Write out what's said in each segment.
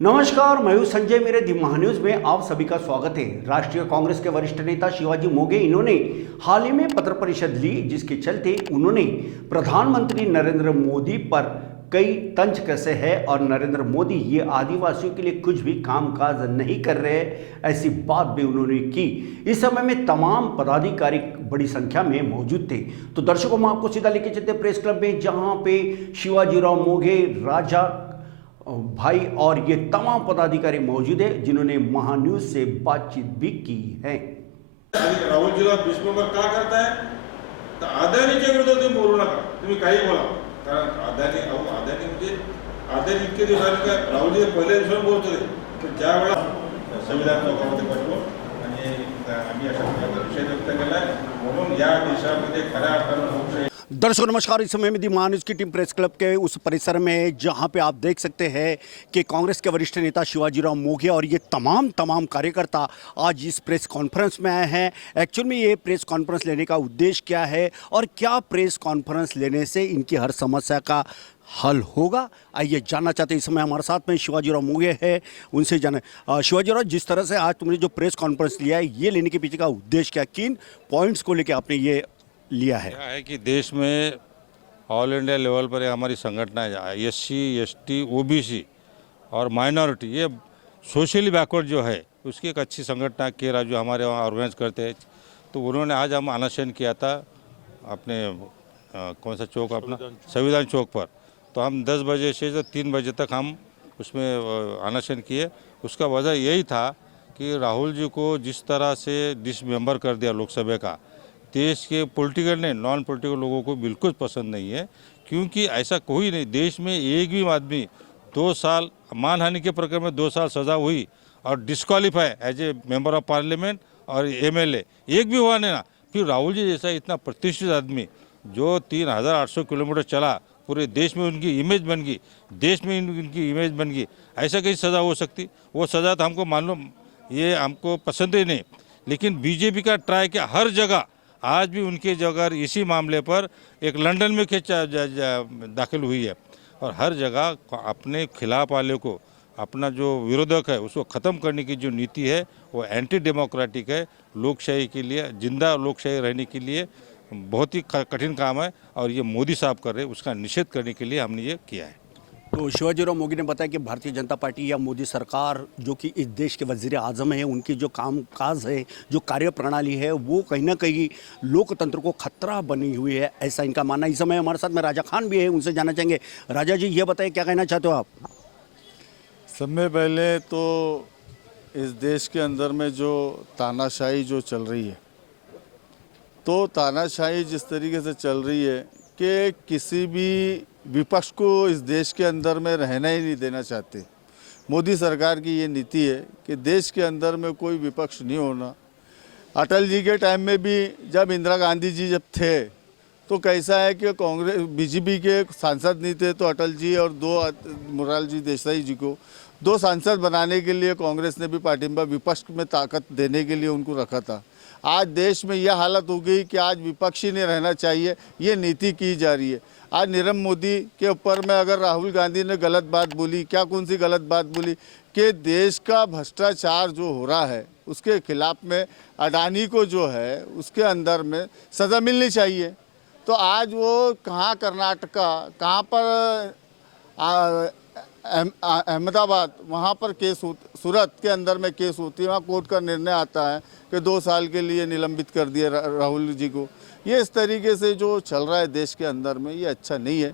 नमस्कार, मैं हूं संजय। मेरे दी महान्यूज में आप सभी का स्वागत है। राष्ट्रीय कांग्रेस के वरिष्ठ नेता शिवाजी मोघे इन्होंने हाल ही में पत्र परिषद ली, जिसके चलते उन्होंने प्रधानमंत्री नरेंद्र मोदी पर कई तंज कसे हैं और नरेंद्र मोदी ये आदिवासियों के लिए कुछ भी कामकाज नहीं कर रहे, ऐसी बात भी उन्होंने की। इस समय में तमाम पदाधिकारी बड़ी संख्या में मौजूद थे। तो दर्शकों, हम आपको सीधा लेके चलते प्रेस क्लब में, जहां पे शिवाजीराव मोघे, राजा भाई और ये तमाम पदाधिकारी मौजूद है, जिन्होंने महान्यूज से बातचीत भी की है। राहुल जीला डिसमेंबर का करताय? तर अदानीच्या विरोधात तुम्ही बोलू नका, तुम्ही काही बोला, कारण अदानी म्हणजे अदानी इतके दिवसांनी काय राहुलजी पहिल्या दिवसावर बोलत होते, पण ज्या वेळेला संविधान चौकामध्ये बसलो आणि आम्ही अशा प्रकारचा विषय व्यक्त केलाय, म्हणून या देशामध्ये खऱ्या अर्थानं लोकशाही। दर्शकों नमस्कार। इस समय में दी महान्यूज की टीम प्रेस क्लब के उस परिसर में, जहां पे आप देख सकते हैं कि कांग्रेस के वरिष्ठ नेता शिवाजीराव मोघे और ये तमाम कार्यकर्ता आज इस प्रेस कॉन्फ्रेंस में आए हैं। एक्चुअल में ये प्रेस कॉन्फ्रेंस लेने का उद्देश्य क्या है और क्या प्रेस कॉन्फ्रेंस लेने से इनकी हर समस्या का हल होगा, आइए जानना चाहते हैं। इस समय हमारे साथ में शिवाजीराव मोघे है, उनसे जाने। शिवाजीराव, जिस तरह से आज तुमने जो प्रेस कॉन्फ्रेंस लिया है, ये लेने के पीछे का उद्देश्य क्या, किन पॉइंट्स को लेकर आपने ये लिया है? क्या है कि देश में ऑल इंडिया लेवल पर हमारी संगठना SC ST OBC और माइनॉरिटी, ये सोशली बैकवर्ड जो है, उसकी एक अच्छी संगठना के राजू हमारे वहाँ ऑर्गेनाइज करते हैं। तो उन्होंने आज हम अनशन किया था अपने कौन सा चौक, अपना संविधान चौक पर। तो हम 10 बजे से 3 बजे तक हम उसमें अनशन किए। उसका वजह यही था कि राहुल जी को जिस तरह से डिसमेंबर कर दिया लोकसभा का, देश के पॉलिटिकल ने नॉन पॉलिटिकल लोगों को बिल्कुल पसंद नहीं है, क्योंकि ऐसा कोई नहीं, देश में एक भी आदमी 2 साल मानहानि के प्रकरण में 2 साल सज़ा हुई और disqualify as a member of parliament और MLA एक भी हुआ नहीं ना। फिर राहुल जी जैसा इतना प्रतिष्ठित आदमी जो 3800 किलोमीटर चला, पूरे देश में उनकी इमेज बन गई, देश में उनकी इमेज बन गई, ऐसा कहीं सज़ा हो सकती? वो सज़ा तो हमको मालूम, ये हमको पसंद ही नहीं। लेकिन बीजेपी का ट्राई किया हर जगह, आज भी उनके जगह इसी मामले पर एक लंदन में केस दाखिल हुई है और हर जगह अपने खिलाफ वाले को, अपना जो विरोधक है उसको ख़त्म करने की जो नीति है वो एंटी डेमोक्रेटिक है। लोकशाही के लिए, जिंदा लोकशाही रहने के लिए बहुत ही कठिन काम है और ये मोदी साहब कर रहे हैं, उसका निषेध करने के लिए हमने ये किया है। तो शिवाजीराव मोघे ने बताया कि भारतीय जनता पार्टी या मोदी सरकार, जो कि इस देश के वजीर आजम है, उनकी जो कामकाज है, जो कार्य प्रणाली है, वो कहीं ना कहीं लोकतंत्र को खतरा बनी हुई है, ऐसा इनका मानना। इस समय हमारे साथ में राजा खान भी है, उनसे जानना चाहेंगे। राजा जी, ये बताइए क्या कहना चाहते हो आप? सबसे पहले तो इस देश के अंदर में जो तानाशाही जो चल रही है, तो तानाशाही जिस तरीके से चल रही है कि किसी भी विपक्ष को इस देश के अंदर में रहना ही नहीं देना चाहते। मोदी सरकार की ये नीति है कि देश के अंदर में कोई विपक्ष नहीं होना। अटल जी के टाइम में भी जब इंदिरा गांधी जी जब थे, तो कैसा है कि कांग्रेस BJP के सांसद नहीं थे, तो अटल जी और मोरारजी देसाई जी को 2 सांसद बनाने के लिए कांग्रेस ने भी पार्टिंबा, विपक्ष में ताकत देने के लिए उनको रखा था। आज देश में यह हालत हो गई कि आज विपक्षी नहीं रहना चाहिए, ये नीति की जा रही है। आज नीरव मोदी के ऊपर में अगर राहुल गांधी ने गलत बात बोली, क्या कौन सी गलत बात बोली कि देश का भ्रष्टाचार जो हो रहा है उसके खिलाफ में अडानी को जो है उसके अंदर में सज़ा मिलनी चाहिए। तो आज वो कहाँ कर्नाटका, कहाँ पर अहमदाबाद, वहाँ पर केस सूरत के अंदर में केस होती है, वहाँ कोर्ट का निर्णय आता है कि 2 साल के लिए निलंबित कर दिया राहुल जी को। ये इस तरीके से जो चल रहा है देश के अंदर में, ये अच्छा नहीं है।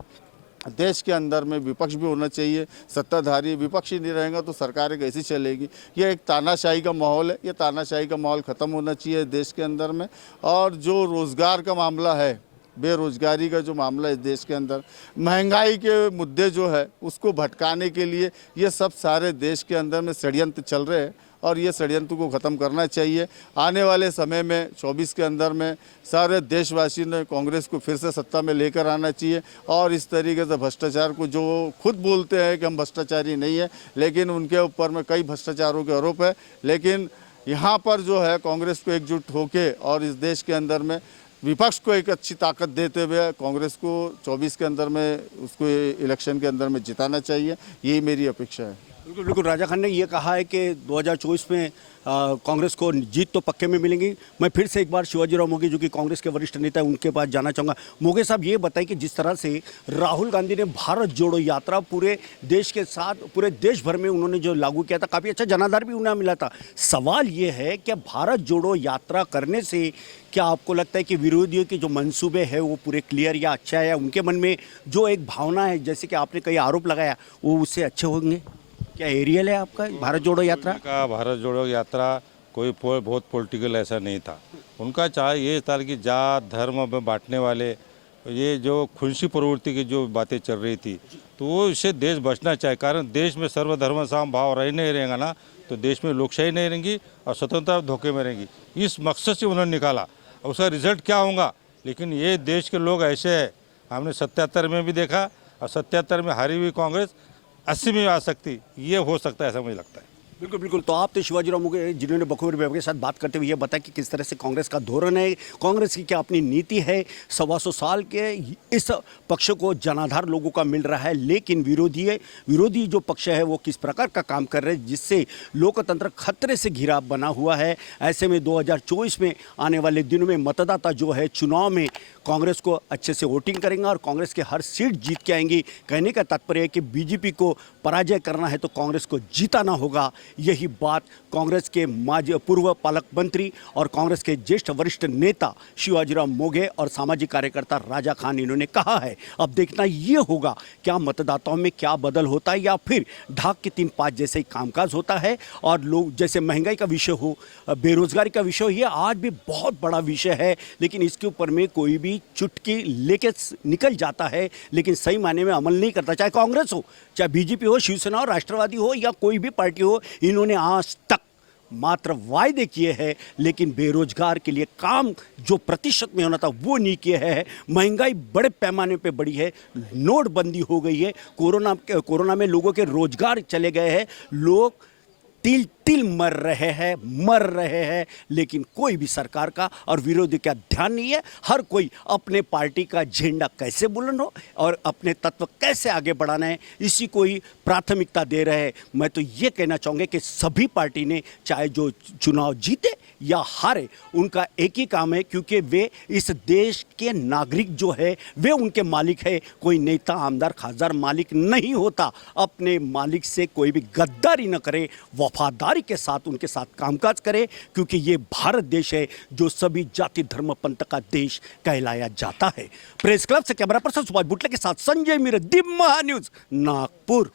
देश के अंदर में विपक्ष भी होना चाहिए, सत्ताधारी। विपक्ष ही नहीं रहेगा तो सरकारें कैसी चलेगी? ये एक तानाशाही का माहौल है, ये तानाशाही का माहौल ख़त्म होना चाहिए देश के अंदर में। और जो रोज़गार का मामला है, बेरोज़गारी का जो मामला है देश के अंदर, महंगाई के मुद्दे जो है उसको भटकाने के लिए ये सब सारे देश के अंदर में षड्यंत्र चल रहे हैं और ये षड्यंत्र को ख़त्म करना चाहिए। आने वाले समय में 24 के अंदर में सारे देशवासी ने कांग्रेस को फिर से सत्ता में लेकर आना चाहिए और इस तरीके से भ्रष्टाचार को, जो खुद बोलते हैं कि हम भ्रष्टाचारी नहीं है, लेकिन उनके ऊपर में कई भ्रष्टाचारों के आरोप है। लेकिन यहाँ पर जो है कांग्रेस को एकजुट होकर और इस देश के अंदर में विपक्ष को एक अच्छी ताकत देते हुए कांग्रेस को 24 के अंदर में उसको इलेक्शन के अंदर में जिताना चाहिए, यही मेरी अपेक्षा है। बिल्कुल बिल्कुल, राजा खान ने ये कहा है कि 2024 में कांग्रेस को जीत तो पक्के में मिलेंगी। मैं फिर से एक बार शिवाजीराव मोगे जो कि कांग्रेस के वरिष्ठ नेता हैं उनके पास जाना चाहूँगा। मोगे साहब, ये बताइए कि जिस तरह से राहुल गांधी ने भारत जोड़ो यात्रा पूरे देश के साथ, पूरे देश भर में उन्होंने जो लागू किया था, काफ़ी अच्छा जनाधार भी उन्हें मिला था। सवाल ये है कि भारत जोड़ो यात्रा करने से क्या आपको लगता है कि विरोधियों के जो मंसूबे हैं वो पूरे क्लियर या अच्छा है, या उनके मन में जो एक भावना है, जैसे कि आपने कई आरोप लगाया, वो उससे अच्छे होंगे? क्या एरियल है आपका भारत जोड़ो यात्रा का? भारत जोड़ो यात्रा कोई बहुत पॉलिटिकल ऐसा नहीं था। उनका चाहे ये था कि जात धर्म में बांटने वाले ये जो खुनसी प्रवृत्ति की जो बातें चल रही थी, तो वो इससे देश बचना चाहे। कारण देश में सर्वधर्म साम भाव रह नहीं रहेगा ना, तो देश में लोकशाही नहीं रहेंगी और स्वतंत्रता धोखे में रहेंगी। इस मकसद से उन्होंने निकाला। और उसका रिजल्ट क्या होगा, लेकिन ये देश के लोग ऐसे हैं, हमने 77 में भी देखा, और 77 में हारी हुई कांग्रेस 80 में आ सकती, ये हो सकता है, ऐसा मुझे लगता है। बिल्कुल बिल्कुल। तो आप तो शिवाजीराव मोगे जिन्होंने बखूबी विभाग के साथ बात करते हुए ये बताया कि किस तरह से कांग्रेस का धोरण है, कांग्रेस की क्या अपनी नीति है। 125 साल के इस पक्ष को जनाधार लोगों का मिल रहा है, लेकिन विरोधी जो पक्ष है वो किस प्रकार का काम कर रहे हैं, जिससे लोकतंत्र खतरे से घिरा बना हुआ है। ऐसे में 2024 में आने वाले दिनों में मतदाता जो है चुनाव में कांग्रेस को अच्छे से वोटिंग करेंगे और कांग्रेस के हर सीट जीत के आएंगी। कहने का तात्पर्य है कि बीजेपी को पराजय करना है तो कांग्रेस को जीताना होगा। यही बात कांग्रेस के पूर्व पालक मंत्री और कांग्रेस के ज्येष्ठ वरिष्ठ नेता शिवाजीराव मोगे और सामाजिक कार्यकर्ता राजा खान इन्होंने कहा है। अब देखना ये होगा क्या मतदाताओं में क्या बदल होता है, या फिर ढाक के 3-5 जैसे ही कामकाज होता है। और लोग जैसे महंगाई का विषय हो, बेरोजगारी का विषय हो, ये आज भी बहुत बड़ा विषय है, लेकिन इसके ऊपर में कोई भी चुटकी लेके निकल जाता है, लेकिन सही मायने में अमल नहीं करता। चाहे कांग्रेस हो, चाहे बीजेपी हो, शिवसेना हो, राष्ट्रवादी हो, या कोई भी पार्टी हो, इन्होंने आज तक मात्र वायदे किए हैं, लेकिन बेरोजगार के लिए काम जो प्रतिशत में होना था वो नहीं किए हैं। महंगाई बड़े पैमाने पे बढ़ी है, नोटबंदी हो गई है, कोरोना में लोगों के रोजगार चले गए हैं, लोग तिल तिल मर रहे हैं, लेकिन कोई भी सरकार का और विरोधी का ध्यान नहीं है। हर कोई अपने पार्टी का झंडा कैसे बुलंद हो और अपने तत्व कैसे आगे बढ़ाना है, इसी को ही प्राथमिकता दे रहे हैं। मैं तो ये कहना चाहूँगा कि सभी पार्टी ने चाहे जो चुनाव जीते या हारे, उनका एक ही काम है, क्योंकि वे इस देश के नागरिक जो है वे उनके मालिक है। कोई नेता आमदार खासदार मालिक नहीं होता। अपने मालिक से कोई भी गद्दारी न करे, वफादारी के साथ उनके साथ कामकाज करे, क्योंकि ये भारत देश है जो सभी जाति धर्म पंथ का देश कहलाया जाता है। प्रेस क्लब से कैमरा पर्सन सुभाष बुटले के साथ संजय मीर, दिव्य न्यूज़, नागपुर।